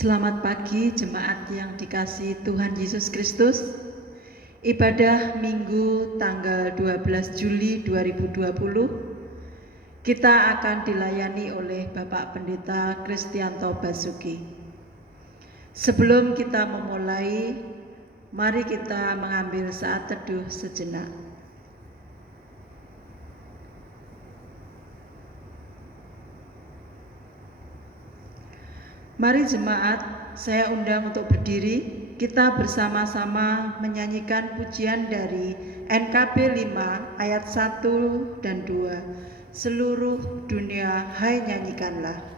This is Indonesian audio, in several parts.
Selamat pagi jemaat yang dikasihi Tuhan Yesus Kristus. Ibadah Minggu tanggal 12 Juli 2020 kita akan dilayani oleh Bapak Pendeta Kristianto Basuki. Sebelum kita memulai, mari kita mengambil saat teduh sejenak. Mari jemaat, saya undang untuk berdiri. Kita bersama-sama menyanyikan pujian dari NKB 5 ayat 1 dan 2. Seluruh dunia, hai nyanyikanlah.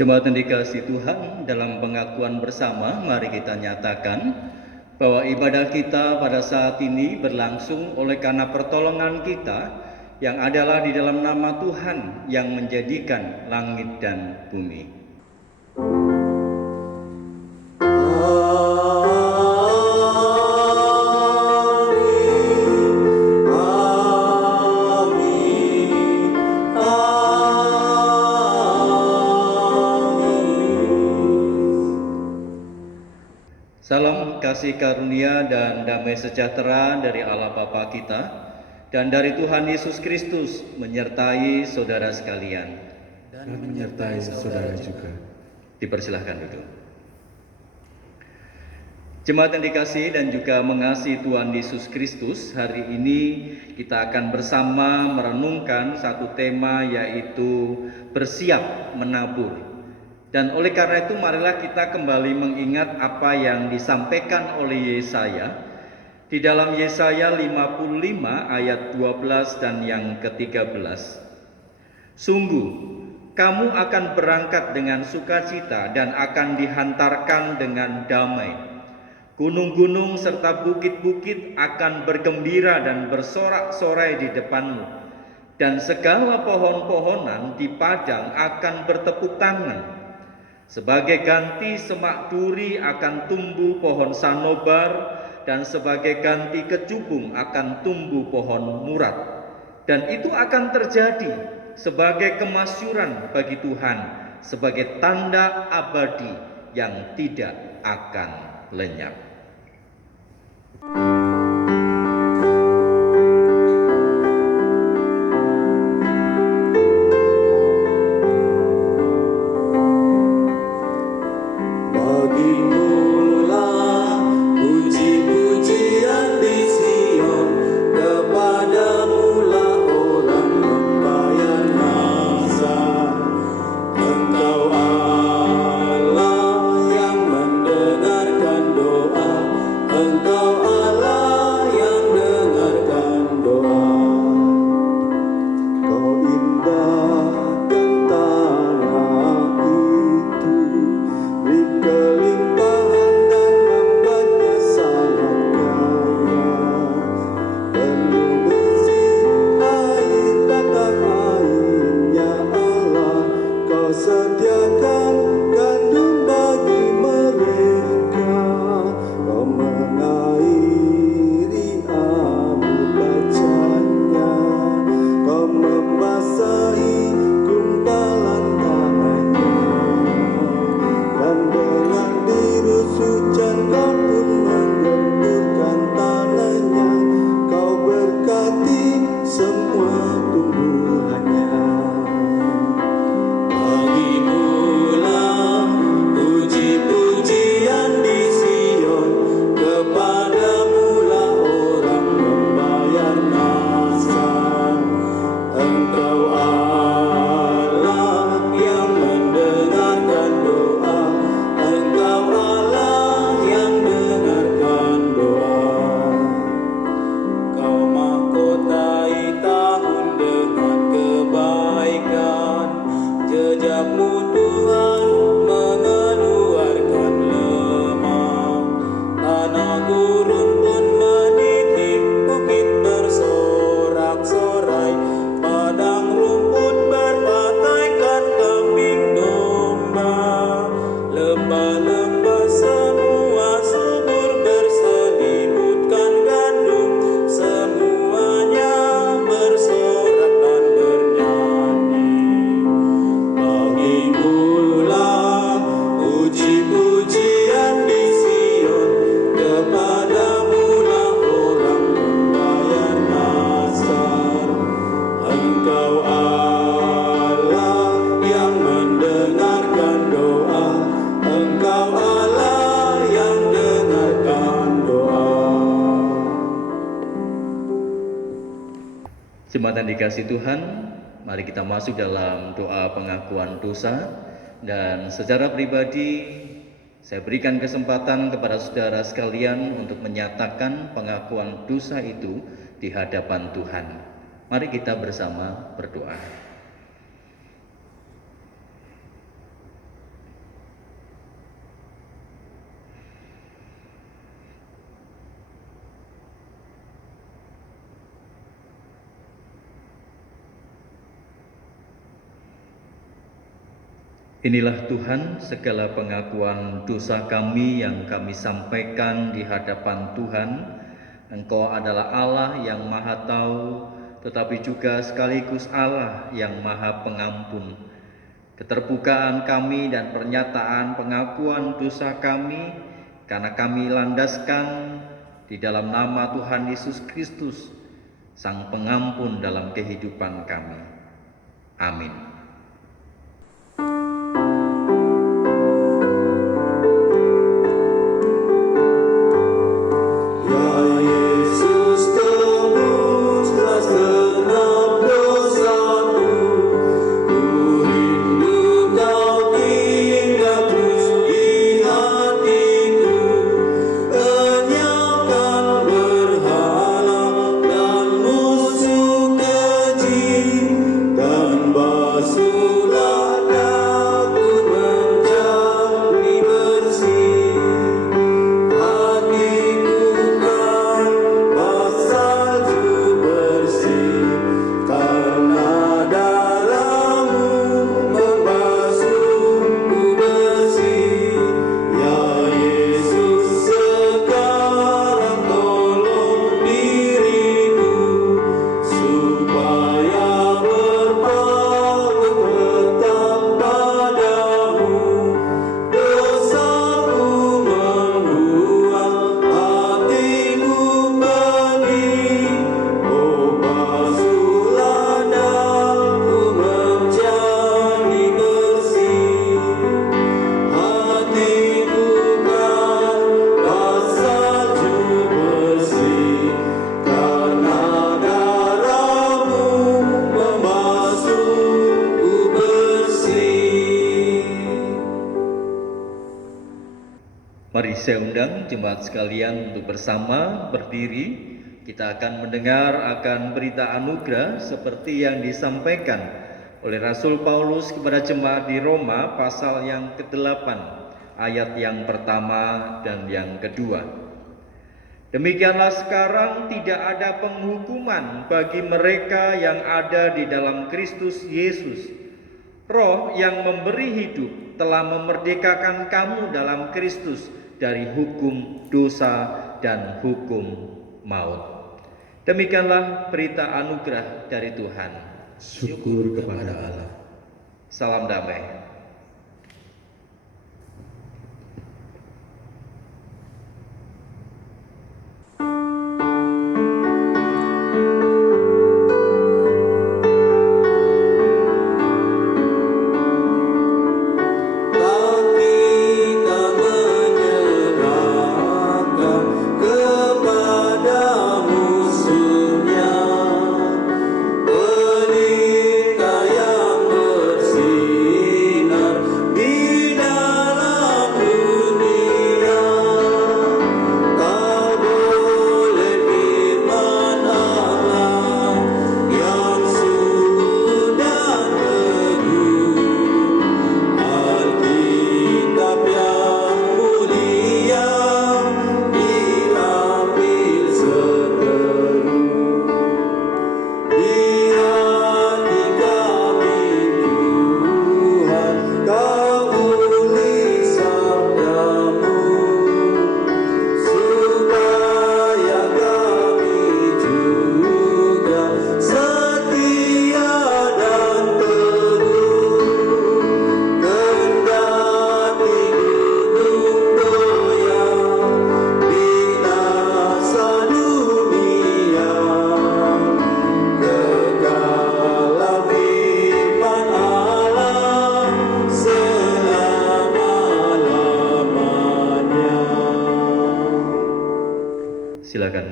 Jemaat yang dikasihi Tuhan, dalam pengakuan bersama mari kita nyatakan bahwa ibadah kita pada saat ini berlangsung oleh karena pertolongan kita yang adalah di dalam nama Tuhan yang menjadikan langit dan bumi. Salam kasih karunia dan damai sejahtera dari Allah Bapa kita dan dari Tuhan Yesus Kristus menyertai saudara sekalian. Dan menyertai saudara juga. Dipersilahkan duduk. Jemaat yang dikasihi dan juga mengasihi Tuhan Yesus Kristus, hari ini kita akan bersama merenungkan satu tema, yaitu bersiap menabur. Dan oleh karena itu marilah kita kembali mengingat apa yang disampaikan oleh Yesaya di dalam Yesaya 55 ayat 12 dan yang ke-13. Sungguh, kamu akan berangkat dengan sukacita dan akan dihantarkan dengan damai. Gunung-gunung serta bukit-bukit akan bergembira dan bersorak-sorai di depanmu. Dan segala pohon-pohonan di padang akan bertepuk tangan. Sebagai ganti semak duri akan tumbuh pohon sanobar, dan sebagai ganti kecubung akan tumbuh pohon murat. Dan itu akan terjadi sebagai kemasyuran bagi Tuhan, sebagai tanda abadi yang tidak akan lenyap. Dan dengan biru Sejakmu Tuhan mengeluarkan lemah, tanah gurun pun meniti, bukit bersorak-sorai, padang rumput berpakaikan kambing domba, lembah-lembah semua subur berselimutkan gandum, semuanya bersorak dan bernyanyi. Bagimulah puji-pujian di Sion, kepadamulah orang membayar nazar. Engkau Allah yang mendengarkan doa, Engkau Allah yang dengarkan doa. Jemaat yang dikasihi Tuhan, mari kita masuk dalam doa pengakuan dosa. Dan secara pribadi saya berikan kesempatan kepada saudara sekalian untuk menyatakan pengakuan dosa itu di hadapan Tuhan. Mari kita bersama berdoa. Inilah Tuhan, segala pengakuan dosa kami yang kami sampaikan di hadapan Tuhan. Engkau adalah Allah yang Maha Tahu, tetapi juga sekaligus Allah yang Maha Pengampun. Keterbukaan kami dan pernyataan pengakuan dosa kami, karena kami landaskan di dalam nama Tuhan Yesus Kristus, Sang Pengampun dalam kehidupan kami. Amin. Mari saya undang jemaat sekalian untuk bersama berdiri. Kita akan mendengar akan berita anugerah seperti yang disampaikan oleh Rasul Paulus kepada jemaat di Roma pasal yang ke-8 ayat yang pertama dan yang kedua. Demikianlah sekarang tidak ada penghukuman bagi mereka yang ada di dalam Kristus Yesus. Roh yang memberi hidup telah memerdekakan kamu dalam Kristus dari hukum dosa dan hukum maut. Demikianlah berita anugerah dari Tuhan. Syukur kepada Allah. Salam damai. Pelita yang bersinar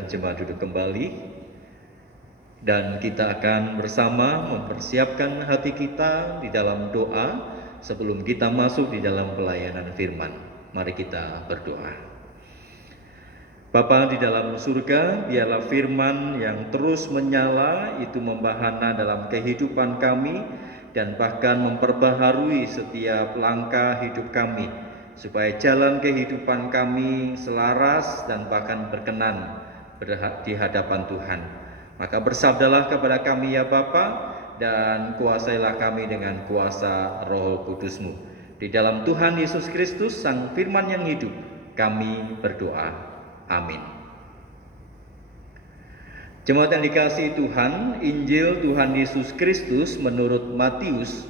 jemaat duduk kembali. Dan kita akan bersama mempersiapkan hati kita di dalam doa sebelum kita masuk di dalam pelayanan firman. Mari kita berdoa. Bapa di dalam surga, biarlah firman yang terus menyala itu membahana dalam kehidupan kami dan bahkan memperbaharui setiap langkah hidup kami, supaya jalan kehidupan kami selaras dan bahkan berkenan di hadapan Tuhan. Maka bersabdalah kepada kami ya Bapa, dan kuasailah kami dengan kuasa Roh Kudus-Mu. Di dalam Tuhan Yesus Kristus, Sang Firman yang hidup, kami berdoa. Amin. Jemaat yang dikasihi Tuhan, Injil Tuhan Yesus Kristus menurut Matius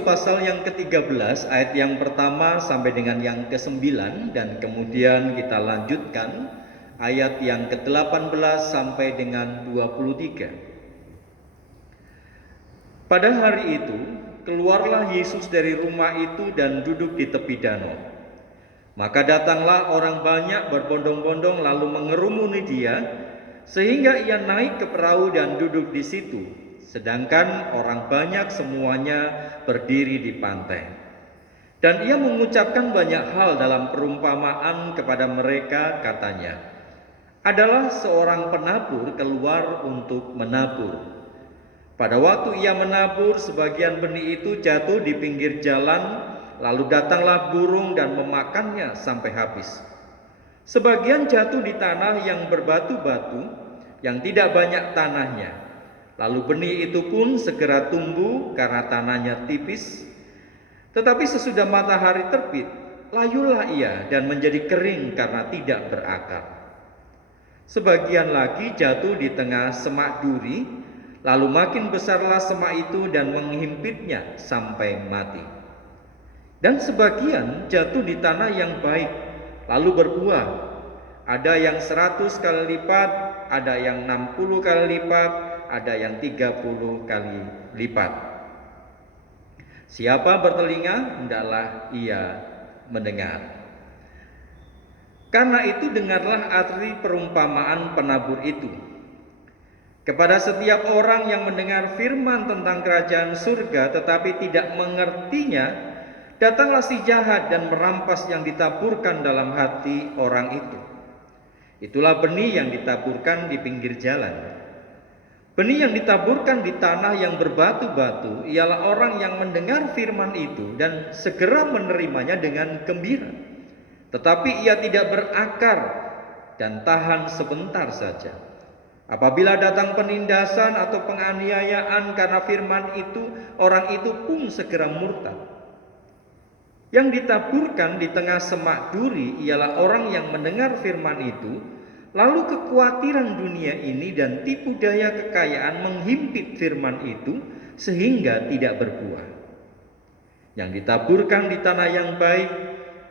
pasal yang ke-13 ayat yang pertama sampai dengan yang ke-9, dan kemudian kita lanjutkan ayat yang ke-18 sampai dengan 23. Pada hari itu, keluarlah Yesus dari rumah itu dan duduk di tepi danau. Maka datanglah orang banyak berbondong-bondong lalu mengerumuni dia, sehingga ia naik ke perahu dan duduk di situ, sedangkan orang banyak semuanya berdiri di pantai. Dan ia mengucapkan banyak hal dalam perumpamaan kepada mereka, katanya, adalah seorang penabur keluar untuk menabur. Pada waktu ia menabur, sebagian benih itu jatuh di pinggir jalan, lalu datanglah burung dan memakannya sampai habis. Sebagian jatuh di tanah yang berbatu-batu, yang tidak banyak tanahnya. Lalu benih itu pun segera tumbuh karena tanahnya tipis. Tetapi sesudah matahari terbit, layulah ia dan menjadi kering karena tidak berakar. Sebagian lagi jatuh di tengah semak duri, lalu makin besarlah semak itu dan menghimpitnya sampai mati. Dan sebagian jatuh di tanah yang baik, lalu berbuah. Ada yang 100 kali lipat, ada yang 60 kali lipat, ada yang 30 kali lipat. Siapa bertelinga, hendaklah ia mendengar. Karena itu dengarlah arti perumpamaan penabur itu. Kepada setiap orang yang mendengar firman tentang kerajaan surga tetapi tidak mengertinya, datanglah si jahat dan merampas yang ditaburkan dalam hati orang itu. Itulah benih yang ditaburkan di pinggir jalan. Benih yang ditaburkan di tanah yang berbatu-batu ialah orang yang mendengar firman itu dan segera menerimanya dengan gembira. Tetapi ia tidak berakar dan tahan sebentar saja. Apabila datang penindasan atau penganiayaan karena firman itu, orang itu pun segera murtad. Yang ditaburkan di tengah semak duri ialah orang yang mendengar firman itu, lalu kekhawatiran dunia ini dan tipu daya kekayaan menghimpit firman itu sehingga tidak berbuah. Yang ditaburkan di tanah yang baik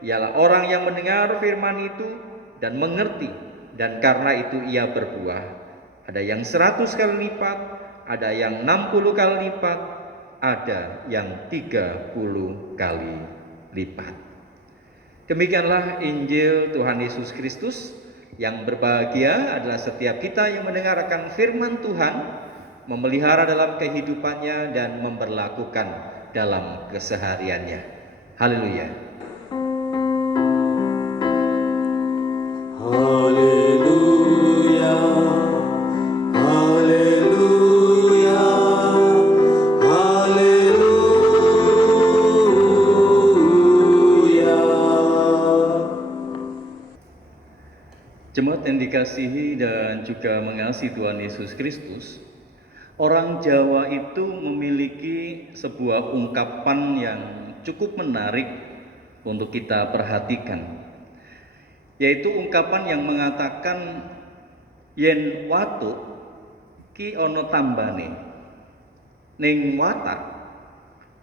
ialah orang yang mendengar firman itu dan mengerti, dan karena itu ia berbuah. Ada yang 100 kali lipat, ada yang 60 kali lipat, ada yang 30 kali lipat. Demikianlah Injil Tuhan Yesus Kristus. Yang berbahagia adalah setiap kita yang mendengarkan firman Tuhan, memelihara dalam kehidupannya dan memperlakukan dalam kesehariannya. Haleluya. Haleluya, haleluya, haleluya. Jemaat yang dikasihi dan juga mengasihi Tuhan Yesus Kristus, orang Jawa itu memiliki sebuah ungkapan yang cukup menarik untuk kita perhatikan, yaitu ungkapan yang mengatakan yen watu ki ono tambane, ning watak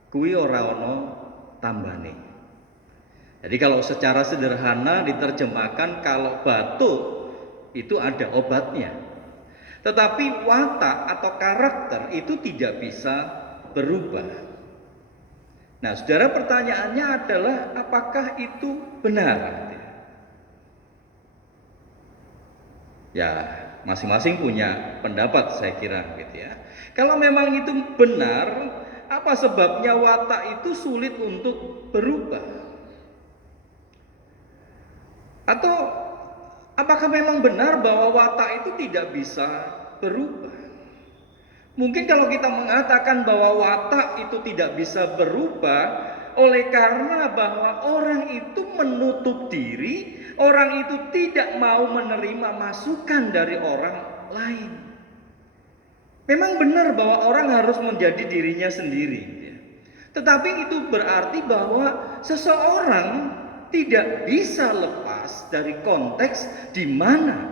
kuwi ora ono tambane. Jadi kalau secara sederhana diterjemahkan, kalau batuk itu ada obatnya, tetapi watak atau karakter itu tidak bisa berubah. Nah, saudara, pertanyaannya adalah apakah itu benar? Ya, masing-masing punya pendapat saya kira gitu ya. Kalau memang itu benar, apa sebabnya watak itu sulit untuk berubah? Atau apakah memang benar bahwa watak itu tidak bisa berubah? Mungkin kalau kita mengatakan bahwa watak itu tidak bisa berubah oleh karena bahwa orang itu menutup diri, orang itu tidak mau menerima masukan dari orang lain. Memang benar bahwa orang harus menjadi dirinya sendiri, ya. Tetapi itu berarti bahwa seseorang tidak bisa lepas dari konteks di mana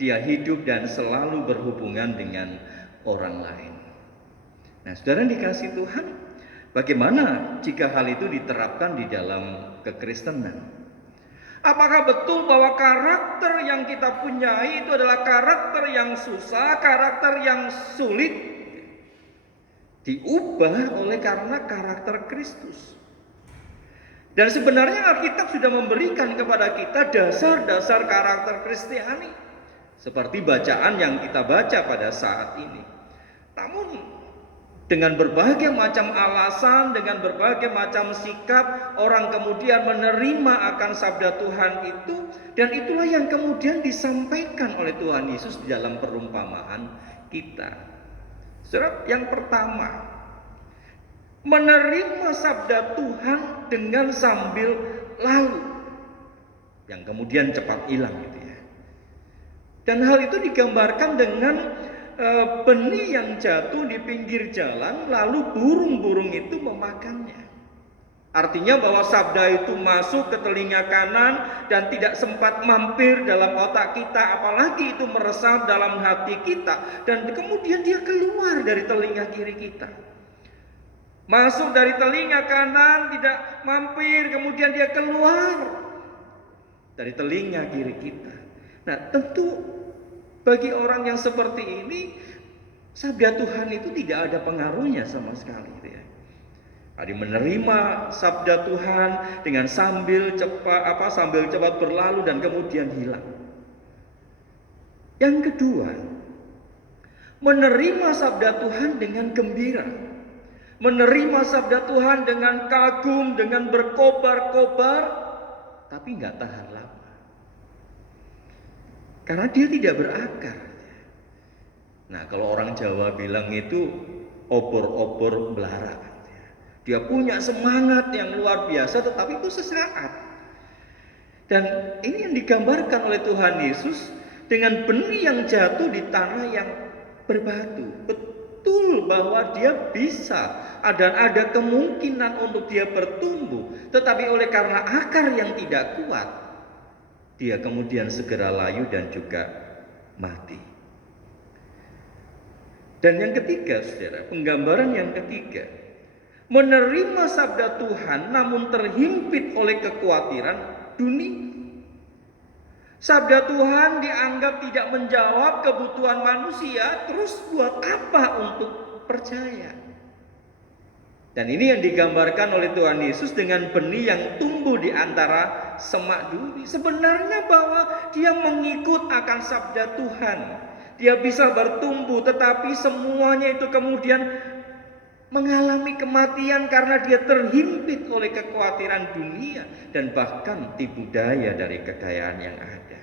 dia hidup dan selalu berhubungan dengan orang lain. Nah, saudara dikasih Tuhan, bagaimana jika hal itu diterapkan di dalam kekristenan? Apakah betul bahwa karakter yang kita punyai itu adalah karakter yang susah, karakter yang sulit diubah oleh karena karakter Kristus? Dan sebenarnya Alkitab sudah memberikan kepada kita dasar-dasar karakter Kristiani, seperti bacaan yang kita baca pada saat ini. Namun dengan berbagai macam alasan, dengan berbagai macam sikap, orang kemudian menerima akan sabda Tuhan itu, dan itulah yang kemudian disampaikan oleh Tuhan Yesus di dalam perumpamaan kita. Saudara, yang pertama, menerima sabda Tuhan dengan sambil lalu, yang kemudian cepat hilang gitu ya. Dan hal itu digambarkan dengan benih yang jatuh di pinggir jalan, lalu burung-burung itu memakannya. Artinya bahwa sabda itu masuk ke telinga kanan dan tidak sempat mampir dalam otak kita, apalagi itu meresap dalam hati kita, dan kemudian dia keluar dari telinga kiri kita. Masuk dari telinga kanan, tidak mampir, kemudian dia keluar dari telinga kiri kita. Nah, tentu bagi orang yang seperti ini, sabda Tuhan itu tidak ada pengaruhnya sama sekali, gitu ya. Ada menerima sabda Tuhan dengan sambil cepat berlalu dan kemudian hilang. Yang kedua, menerima sabda Tuhan dengan gembira, menerima sabda Tuhan dengan kagum, dengan berkobar-kobar, tapi nggak tahan lama. Karena dia tidak berakar. Nah, kalau orang Jawa bilang itu obor-obor belara. Dia punya semangat yang luar biasa, tetapi itu sesaat. Dan ini yang digambarkan oleh Tuhan Yesus dengan benih yang jatuh di tanah yang berbatu. Betul bahwa dia bisa dan ada kemungkinan untuk dia bertumbuh, tetapi oleh karena akar yang tidak kuat, dia kemudian segera layu dan juga mati. Dan yang ketiga, saudara, penggambaran yang ketiga, menerima sabda Tuhan namun terhimpit oleh kekhawatiran dunia. Sabda Tuhan dianggap tidak menjawab kebutuhan manusia, terus buat apa untuk percaya? Dan ini yang digambarkan oleh Tuhan Yesus dengan benih yang tumbuh di antara semak duri. Sebenarnya bahwa dia mengikut akan sabda Tuhan, dia bisa bertumbuh, tetapi semuanya itu kemudian mengalami kematian karena dia terhimpit oleh kekhawatiran dunia dan bahkan tipu daya dari kekayaan yang ada.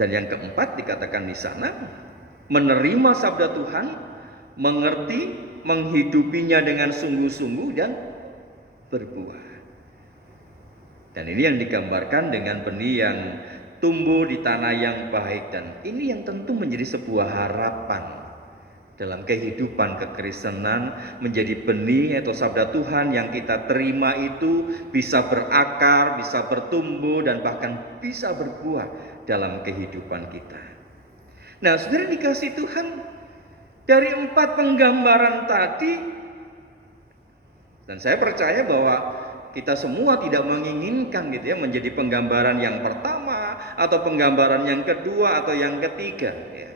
Dan yang keempat dikatakan di sana, menerima sabda Tuhan, mengerti, menghidupinya dengan sungguh-sungguh dan berbuah. Dan ini yang digambarkan dengan benih yang tumbuh di tanah yang baik, dan ini yang tentu menjadi sebuah harapan dalam kehidupan kekristenan, menjadi benih atau sabda Tuhan yang kita terima itu bisa berakar, bisa bertumbuh dan bahkan bisa berbuah dalam kehidupan kita. Nah, saudara dikasih Tuhan, dari 4 penggambaran tadi, dan saya percaya bahwa kita semua tidak menginginkan gitu ya menjadi penggambaran yang pertama atau penggambaran yang kedua atau yang ketiga ya.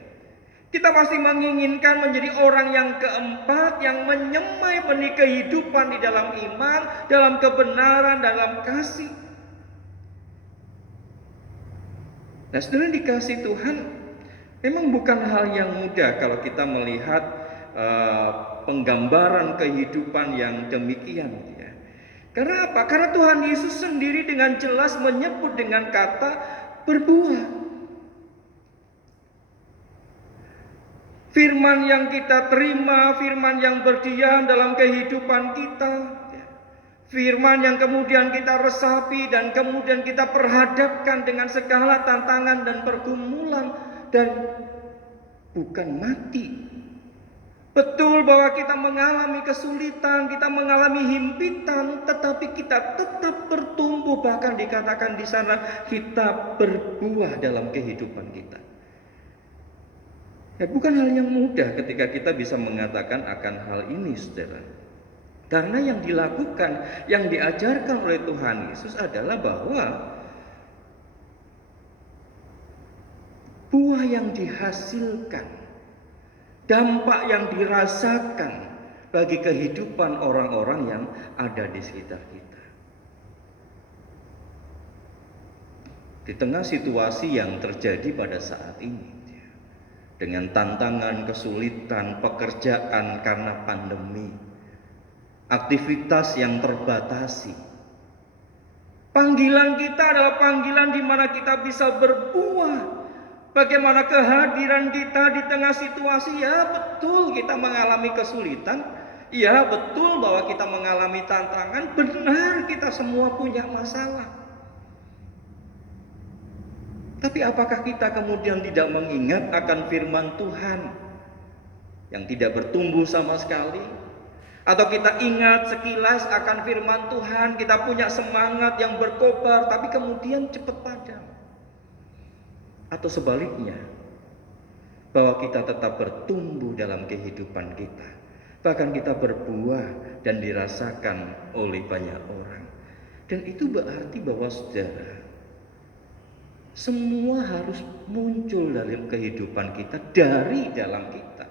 Kita pasti menginginkan menjadi orang yang keempat, yang menyemai benih kehidupan di dalam iman, dalam kebenaran, dalam kasih. Nah, saudara dikasih Tuhan, memang bukan hal yang mudah kalau kita melihat penggambaran kehidupan yang demikian. Ya. Karena apa? Karena Tuhan Yesus sendiri dengan jelas menyebut dengan kata berbuah. Firman yang kita terima, firman yang berdiam dalam kehidupan kita, firman yang kemudian kita resapi dan kemudian kita perhadapkan dengan segala tantangan dan pergumulan, dan bukan mati. Betul bahwa kita mengalami kesulitan, kita mengalami himpitan, tetapi kita tetap bertumbuh, bahkan dikatakan di sana kita berbuah dalam kehidupan kita. Ya, bukan hal yang mudah ketika kita bisa mengatakan akan hal ini, saudara. Karena yang dilakukan, yang diajarkan oleh Tuhan Yesus adalah bahwa buah yang dihasilkan, dampak yang dirasakan bagi kehidupan orang-orang yang ada di sekitar kita. Di tengah situasi yang terjadi pada saat ini, dengan tantangan, kesulitan, pekerjaan karena pandemi, aktivitas yang terbatasi, panggilan kita adalah panggilan di mana kita bisa berbuah. Bagaimana kehadiran kita di tengah situasi? Ya betul kita mengalami kesulitan, ya betul bahwa kita mengalami tantangan, benar kita semua punya masalah. Tapi apakah kita kemudian tidak mengingat akan firman Tuhan yang tidak bertumbuh sama sekali? Atau kita ingat sekilas akan firman Tuhan, kita punya semangat yang berkobar, tapi kemudian cepat padam? Atau sebaliknya, bahwa kita tetap bertumbuh dalam kehidupan kita, bahkan kita berbuah dan dirasakan oleh banyak orang. Dan itu berarti bahwa saudara, semua harus muncul dalam kehidupan kita, dari dalam kita.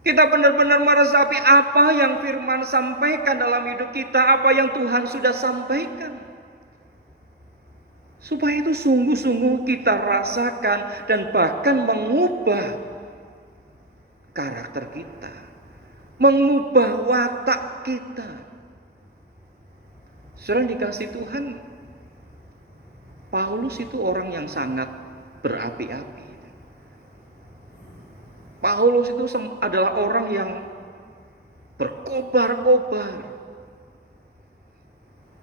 Kita benar-benar meresapi apa yang firman sampaikan dalam hidup kita, apa yang Tuhan sudah sampaikan. Supaya itu sungguh-sungguh kita rasakan dan bahkan mengubah karakter kita, mengubah watak kita. Saudara dikasih Tuhan, Paulus itu orang yang sangat berapi-api. Paulus itu adalah orang yang berkobar-kobar.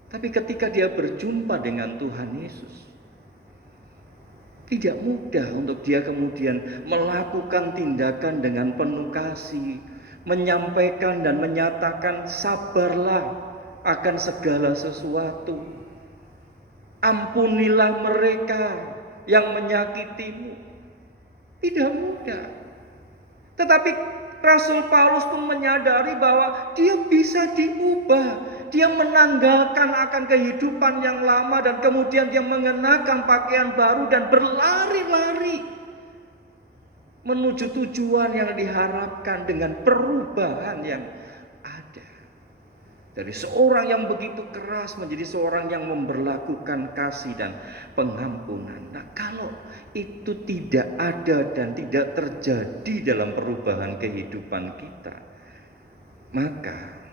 Tapi ketika dia berjumpa dengan Tuhan Yesus, tidak mudah untuk dia kemudian melakukan tindakan dengan penuh kasih, menyampaikan dan menyatakan sabarlah akan segala sesuatu. Ampunilah mereka yang menyakitimu. Tidak mudah. Tetapi Rasul Paulus pun menyadari bahwa dia bisa diubah. Dia menanggalkan akan kehidupan yang lama dan kemudian dia mengenakan pakaian baru dan berlari-lari menuju tujuan yang diharapkan dengan perubahan yang ada. Dari seorang yang begitu keras menjadi seorang yang memberlakukan kasih dan pengampunan. Nah, kalau itu tidak ada dan tidak terjadi dalam perubahan kehidupan kita, maka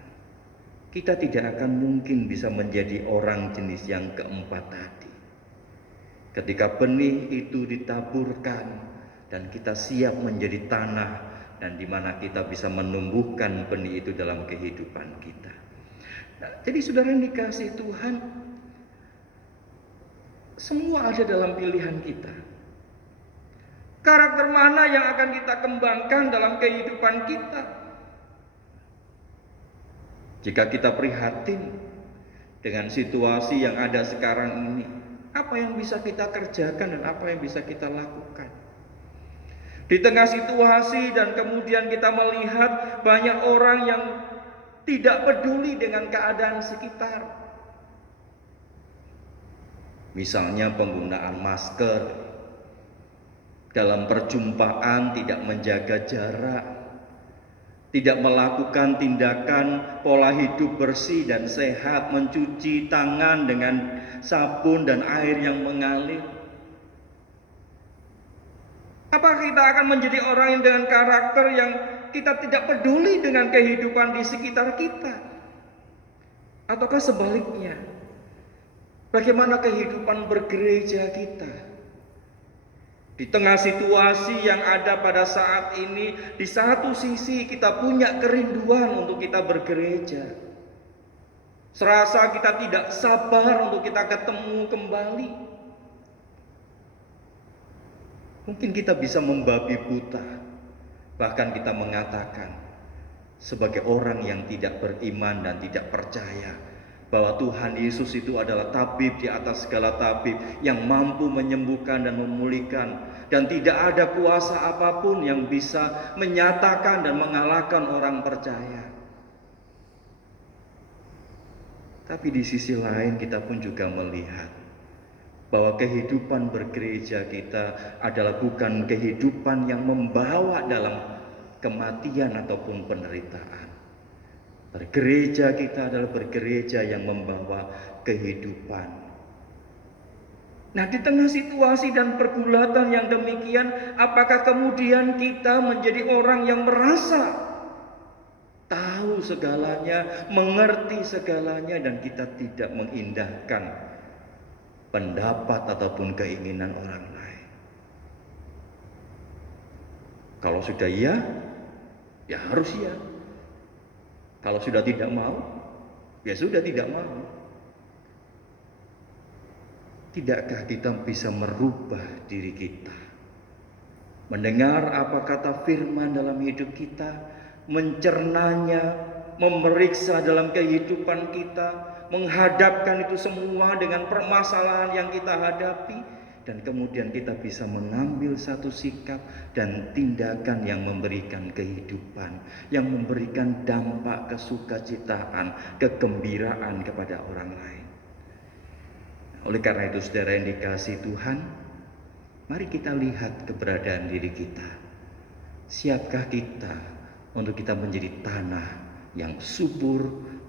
kita tidak akan mungkin bisa menjadi orang jenis yang keempat tadi. Ketika benih itu ditaburkan dan kita siap menjadi tanah, dan di mana kita bisa menumbuhkan benih itu dalam kehidupan kita. Nah, jadi saudara yang dikasih Tuhan, semua ada dalam pilihan kita. Karakter mana yang akan kita kembangkan dalam kehidupan kita? Jika kita prihatin dengan situasi yang ada sekarang ini, apa yang bisa kita kerjakan dan apa yang bisa kita lakukan? Di tengah situasi dan kemudian kita melihat banyak orang yang tidak peduli dengan keadaan sekitar. Misalnya penggunaan masker, dalam perjumpaan tidak menjaga jarak, tidak melakukan tindakan pola hidup bersih dan sehat, mencuci tangan dengan sabun dan air yang mengalir. Apakah kita akan menjadi orang yang dengan karakter yang kita tidak peduli dengan kehidupan di sekitar kita? Ataukah sebaliknya? Bagaimana kehidupan bergereja kita? Di tengah situasi yang ada pada saat ini, di satu sisi kita punya kerinduan untuk kita bergereja. Serasa kita tidak sabar untuk kita ketemu kembali. Mungkin kita bisa membabi buta. Bahkan kita mengatakan sebagai orang yang tidak beriman dan tidak percaya bahwa Tuhan Yesus itu adalah tabib di atas segala tabib yang mampu menyembuhkan dan memulihkan, dan tidak ada kuasa apapun yang bisa menyatakan dan mengalahkan orang percaya. Tapi di sisi lain kita pun juga melihat bahwa kehidupan bergereja kita adalah bukan kehidupan yang membawa dalam kematian ataupun penderitaan. Bergereja kita adalah bergereja yang membawa kehidupan. Nah, di tengah situasi dan pergulatan yang demikian, apakah kemudian kita menjadi orang yang merasa tahu segalanya, mengerti segalanya, dan kita tidak mengindahkan pendapat ataupun keinginan orang lain? Kalau sudah iya, ya harus iya. Kalau sudah tidak mau, ya sudah tidak mau. Tidakkah kita bisa merubah diri kita? Mendengar apa kata firman dalam hidup kita, mencernanya, memeriksa dalam kehidupan kita, menghadapkan itu semua dengan permasalahan yang kita hadapi, dan kemudian kita bisa mengambil satu sikap dan tindakan yang memberikan kehidupan, yang memberikan dampak kesukacitaan, kegembiraan kepada orang lain. Oleh karena itu, saudara yang dikasihi Tuhan, mari kita lihat keberadaan diri kita. Siapkah kita untuk kita menjadi tanah yang subur,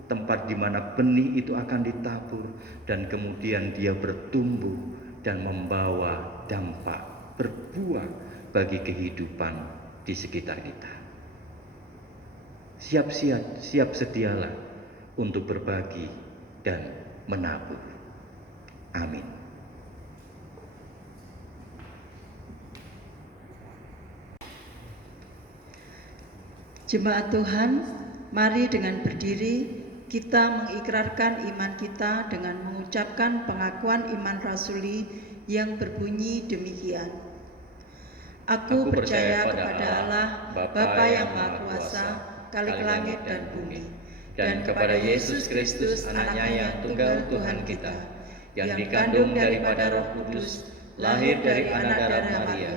tempat di mana benih itu akan ditabur dan kemudian dia bertumbuh dan membawa dampak, berbuah bagi kehidupan di sekitar kita. Siap sedialah untuk berbagi dan menabur. Amin. Jemaat Tuhan, mari dengan berdiri kita mengikrarkan iman kita dengan mengucapkan pengakuan iman rasuli yang berbunyi demikian. Aku percaya kepada Allah, Bapa yang Maha Kuasa, Khalik langit dan bumi, dan kepada Yesus Kristus, Anaknya yang tunggal Tuhan kita, yang dikandung daripada Roh Kudus, lahir dari anak darah Maria,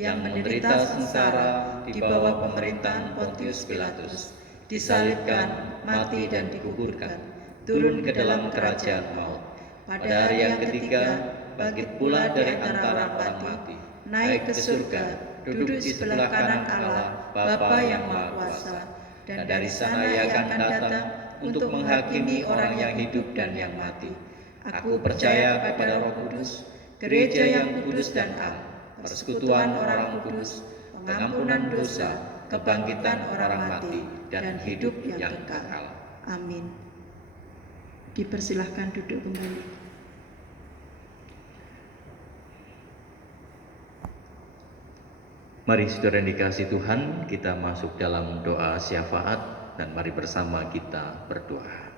yang menderita sengsara di bawah pemerintahan Pontius Pilatus, disalibkan, mati dan dikuburkan, turun ke dalam kerajaan maut. Pada hari yang ketiga, bangkit pula dari antara orang mati, naik ke surga, duduk di sebelah kanan Allah, Bapa yang Maha Kuasa, dan dari sana Ia akan datang untuk menghakimi orang yang hidup dan yang mati. Aku percaya kepada Roh Kudus, gereja yang kudus dan am, persekutuan orang kudus, pengampunan dosa, kebangkitan orang mati, dan hidup yang kekal. Amin. Dipersilahkan duduk kembali. Mari saudara yang dikasihi Tuhan, kita masuk dalam doa syafaat dan mari bersama kita berdoa.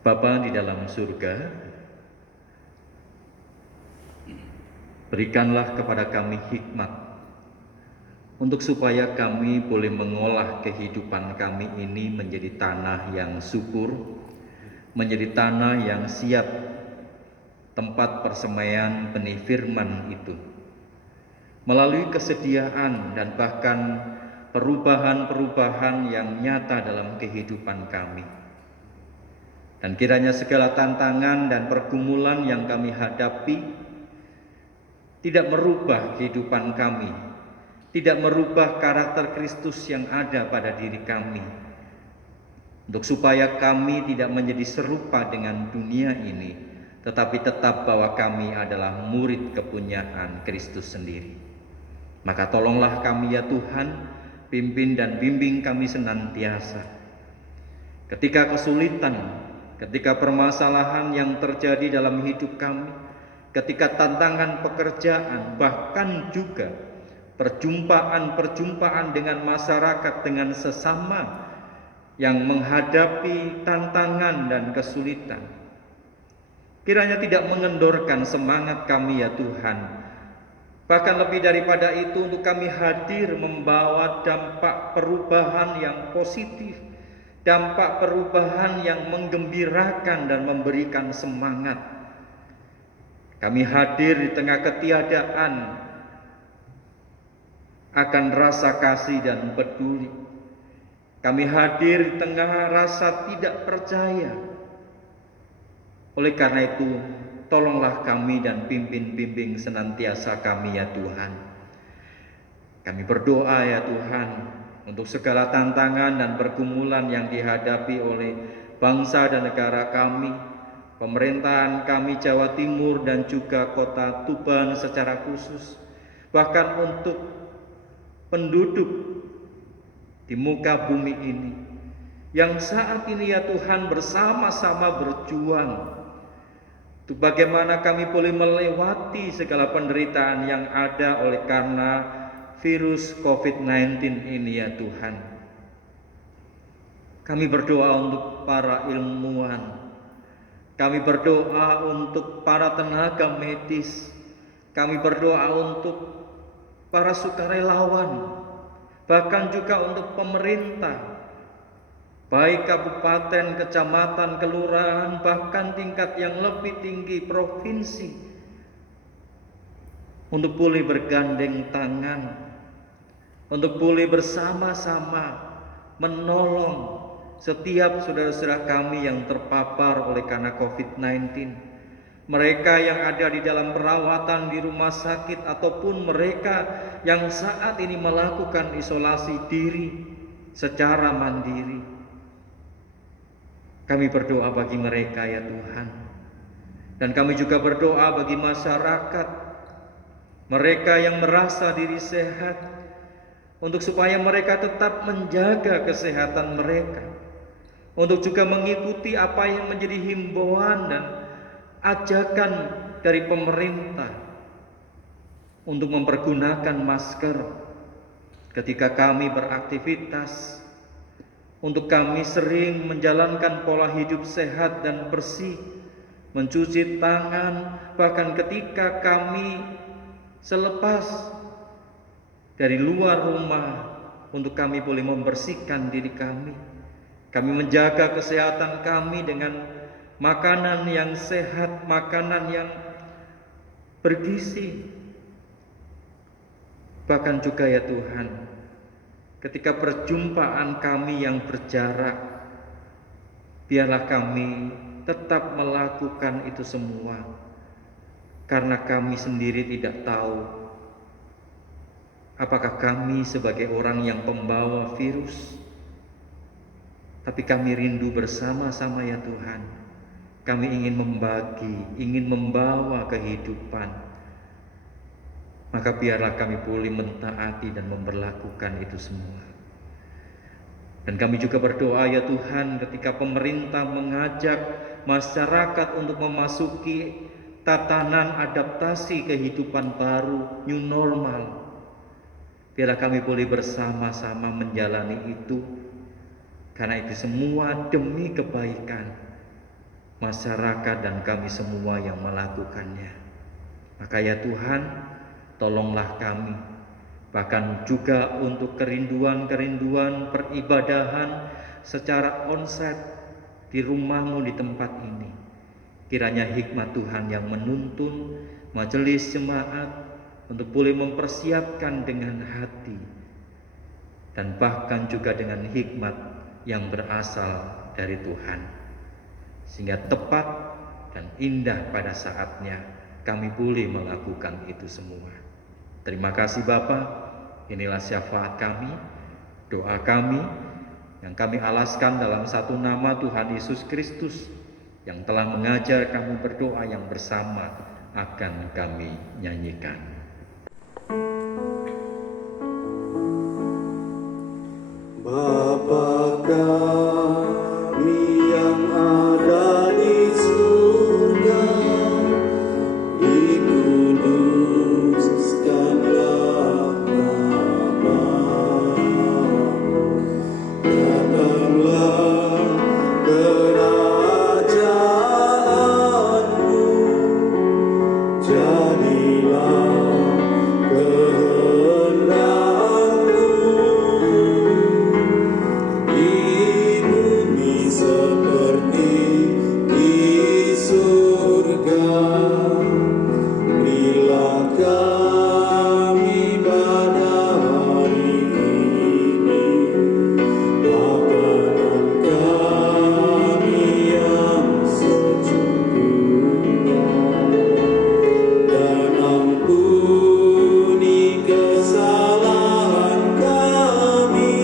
Bapa di dalam surga, berikanlah kepada kami hikmat untuk supaya kami boleh mengolah kehidupan kami ini menjadi tanah yang subur, menjadi tanah yang siap tempat persemaian benih firman itu. Melalui kesediaan dan bahkan perubahan-perubahan yang nyata dalam kehidupan kami. Dan kiranya segala tantangan dan pergumulan yang kami hadapi tidak merubah kehidupan kami, tidak merubah karakter Kristus yang ada pada diri kami. Untuk supaya kami tidak menjadi serupa dengan dunia ini, tetapi tetap bahwa kami adalah murid kepunyaan Kristus sendiri. Maka tolonglah kami ya Tuhan, pimpin dan bimbing kami senantiasa. Ketika kesulitan, ketika permasalahan yang terjadi dalam hidup kami, ketika tantangan pekerjaan, bahkan juga perjumpaan-perjumpaan dengan masyarakat, dengan sesama yang menghadapi tantangan dan kesulitan, kiranya tidak mengendorkan semangat kami ya Tuhan. Bahkan lebih daripada itu, untuk kami hadir membawa dampak perubahan yang positif, dampak perubahan yang menggembirakan dan memberikan semangat. Kami hadir di tengah ketiadaan akan rasa kasih dan peduli. Kami hadir di tengah rasa tidak percaya. Oleh karena itu, tolonglah kami dan pimpin-bimbing senantiasa kami ya Tuhan. Kami berdoa ya Tuhan untuk segala tantangan dan pergumulan yang dihadapi oleh bangsa dan negara kami, pemerintahan kami Jawa Timur dan juga kota Tuban secara khusus, bahkan untuk penduduk di muka bumi ini yang saat ini ya Tuhan bersama-sama berjuang untuk bagaimana kami boleh melewati segala penderitaan yang ada oleh karena virus COVID-19 ini ya Tuhan. Kami berdoa untuk para ilmuwan, kami berdoa untuk para tenaga medis, kami berdoa untuk para sukarelawan, bahkan juga untuk pemerintah, baik kabupaten, kecamatan, kelurahan, bahkan tingkat yang lebih tinggi provinsi, untuk boleh bergandeng tangan, untuk boleh bersama-sama menolong setiap saudara-saudara kami yang terpapar oleh karena COVID-19, mereka yang ada di dalam perawatan di rumah sakit ataupun mereka yang saat ini melakukan isolasi diri secara mandiri. Kami berdoa bagi mereka ya Tuhan. Dan kami juga berdoa bagi masyarakat, mereka yang merasa diri sehat, untuk supaya mereka tetap menjaga kesehatan mereka, untuk juga mengikuti apa yang menjadi himbauan dan ajakan dari pemerintah untuk mempergunakan masker ketika kami beraktivitas, untuk kami sering menjalankan pola hidup sehat dan bersih, mencuci tangan, bahkan ketika kami selepas dari luar rumah, untuk kami boleh membersihkan diri kami. Kami menjaga kesehatan kami dengan makanan yang sehat, makanan yang bergizi. Bahkan juga ya Tuhan, ketika perjumpaan kami yang berjarak, biarlah kami tetap melakukan itu semua, karena kami sendiri tidak tahu apakah kami sebagai orang yang pembawa virus. Tapi kami rindu bersama-sama ya Tuhan, kami ingin membagi, ingin membawa kehidupan. Maka biarlah kami boleh mentaati dan memperlakukan itu semua. Dan kami juga berdoa ya Tuhan, ketika pemerintah mengajak masyarakat untuk memasuki tatanan adaptasi kehidupan baru, new normal, biarlah kami boleh bersama-sama menjalani itu, karena itu semua demi kebaikan masyarakat dan kami semua yang melakukannya. Maka ya Tuhan, tolonglah kami, bahkan juga untuk kerinduan-kerinduan peribadahan secara onsite di rumah-Mu di tempat ini. Kiranya hikmat Tuhan yang menuntun majelis jemaat untuk boleh mempersiapkan dengan hati, dan bahkan juga dengan hikmat yang berasal dari Tuhan, sehingga tepat dan indah pada saatnya kami boleh melakukan itu semua. Terima kasih Bapa, inilah syafaat kami, doa kami yang kami alaskan dalam satu nama Tuhan Yesus Kristus, yang telah mengajar kami berdoa yang bersama akan kami nyanyikan. Bapa kami yang ada di surga, dikuduskanlah namamu, datanglah kerajaanmu, jadilah kehendakmu di bumi seperti di surga. Berilah kami pada hari ini makanan kami yang secukupnya, dan ampuni kesalahan kami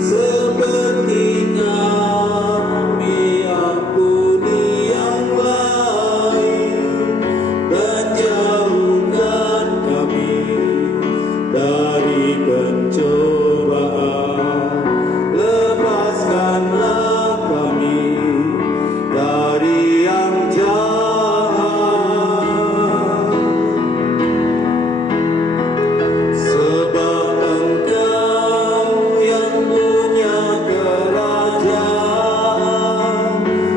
seperti kami ampuni yang lain, dan jauhkan kami dari pencobaan, lepaskanlah kami dari yang jahat, sebab Engkau yang punya kerajaan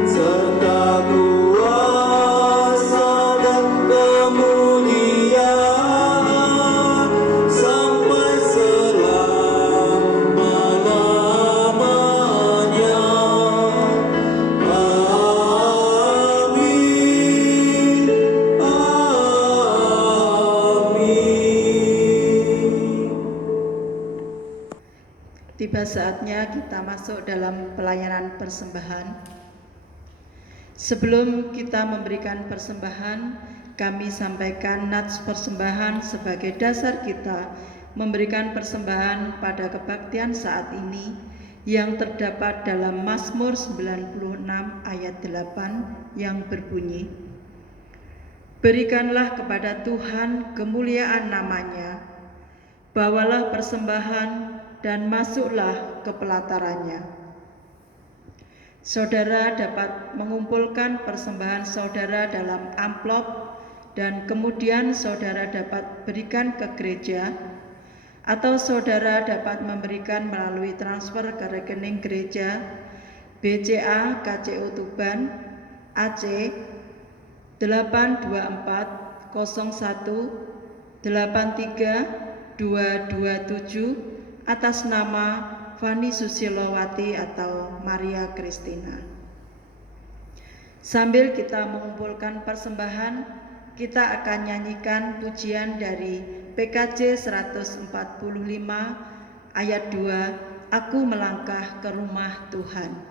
serta kuasa dan kemuliaan sampai selama-lamanya. Amin. Amin. Tiba saatnya kita masuk dalam pelayanan persembahan. Sebelum kita memberikan persembahan, kami sampaikan nats persembahan sebagai dasar kita memberikan persembahan pada kebaktian saat ini yang terdapat dalam Mazmur 96 ayat 8 yang berbunyi, "Berikanlah kepada Tuhan kemuliaan namanya, bawalah persembahan dan masuklah ke pelatarannya." Saudara dapat mengumpulkan persembahan saudara dalam amplop dan kemudian saudara dapat berikan ke gereja, atau saudara dapat memberikan melalui transfer ke rekening gereja BCA KCO Tuban AC 82401832227 atas nama Fani Susilowati atau Maria Kristina. Sambil kita mengumpulkan persembahan, kita akan nyanyikan pujian dari PKJ 145 ayat 2, "Aku melangkah ke rumah Tuhan."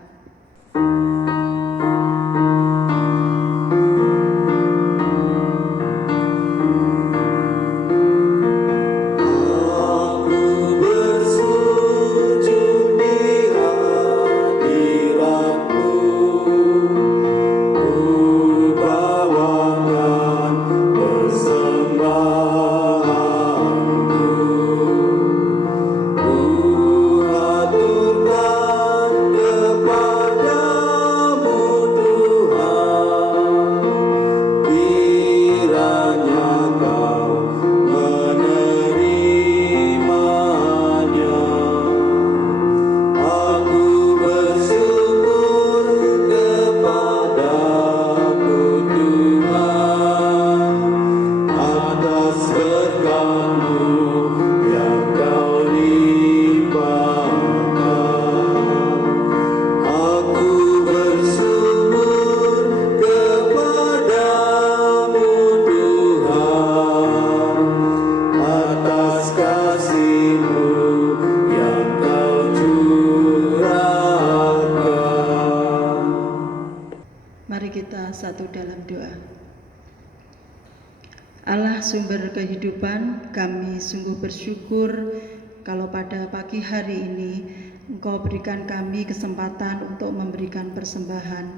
Allah sumber kehidupan, kami sungguh bersyukur kalau pada pagi hari ini Engkau berikan kami kesempatan untuk memberikan persembahan.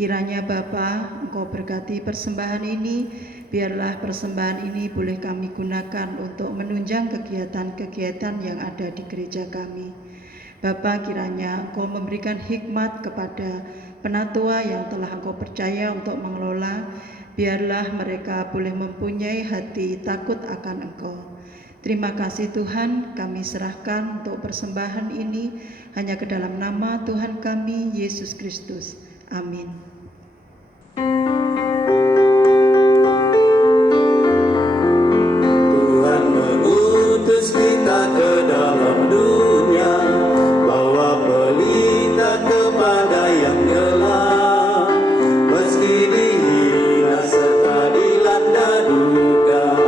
Kiranya Bapa, Engkau berkati persembahan ini, biarlah persembahan ini boleh kami gunakan untuk menunjang kegiatan-kegiatan yang ada di gereja kami. Bapa, kiranya Engkau memberikan hikmat kepada penatua yang telah Engkau percaya untuk mengelola, biarlah mereka boleh mempunyai hati takut akan Engkau. Terima kasih Tuhan, kami serahkan untuk persembahan ini hanya ke dalam nama Tuhan kami, Yesus Kristus. Amin. Tuhan mengutus kita ke dalam dunia, bawa pelita kepada yang gelap. Meski dihina serta dilanda duka,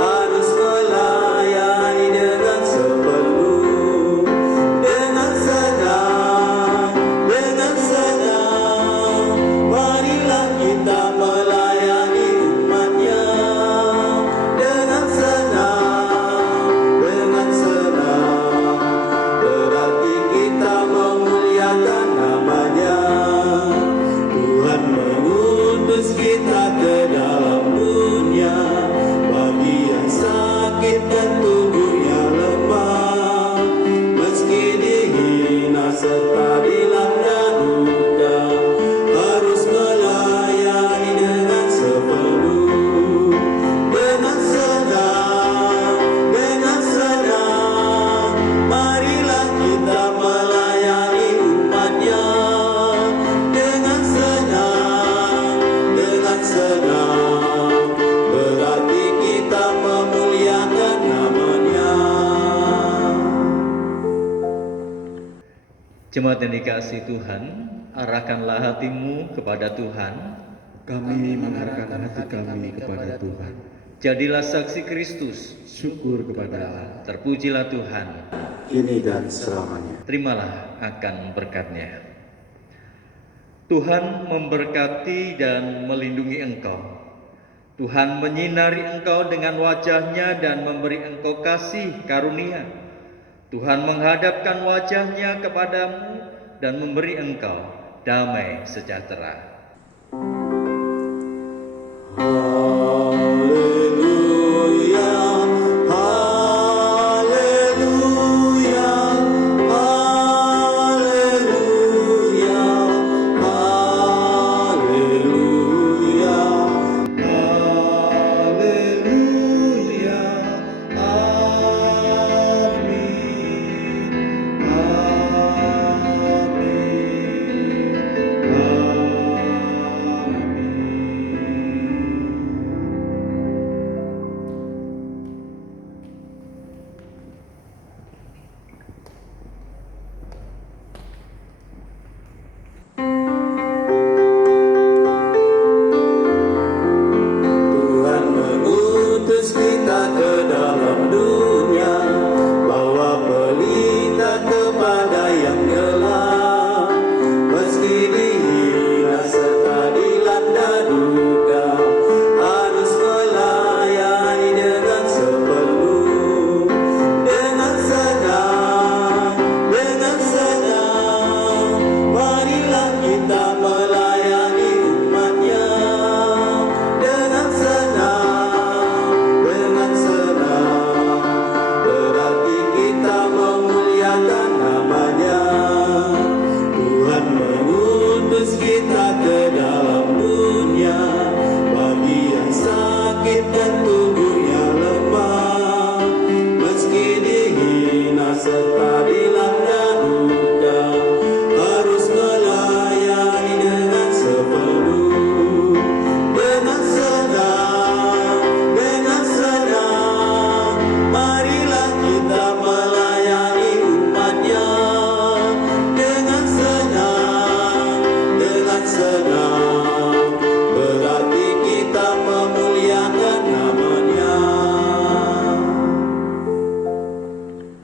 harus melayani dengan sepenuh. Dengan senang, marilah kita melayani umatnya. Dengan senang, berarti kita memuliakan namanya. Tuhan mengutus kita ke dalam dunia, bagi yang sakit dan tubuhnya lemah. Meski dihina serta dilanda duka, harus melayani dengan sepenuh. Dengan senang, marilah kita melayani umatnya. Dengan senang, berarti kita memuliakan namanya. Jemaat yang dikasihi Tuhan, arahkanlah hatimu kepada Tuhan. Kami mengarahkan hati kami kepada Tuhan. Jadilah saksi Kristus. Syukur kepada Allah. Terpujilah Tuhan. Kini dan selamanya. Terimalah akan berkat-Nya. Tuhan memberkati dan melindungi engkau. Tuhan menyinari engkau dengan wajah-Nya dan memberi engkau kasih karunia. Tuhan menghadapkan wajah-Nya kepadamu dan memberi engkau damai sejahtera. Haleluya, haleluya, haleluya, haleluya. Haleluya. Amin. Tuhan mengutus kita ke dalam dunia, bawa pelita kepada yang gelap. Meski dihina serta dilanda duka, harus melayani dengan sepenuh. Dengan senang, marilah kita melayani umatnya. Dengan senang, berarti kita memuliakan namanya. Tuhan mengutus kita ke dalam dunia, bagi yang sakit dan tubuhnya lemah. Meski dihina serta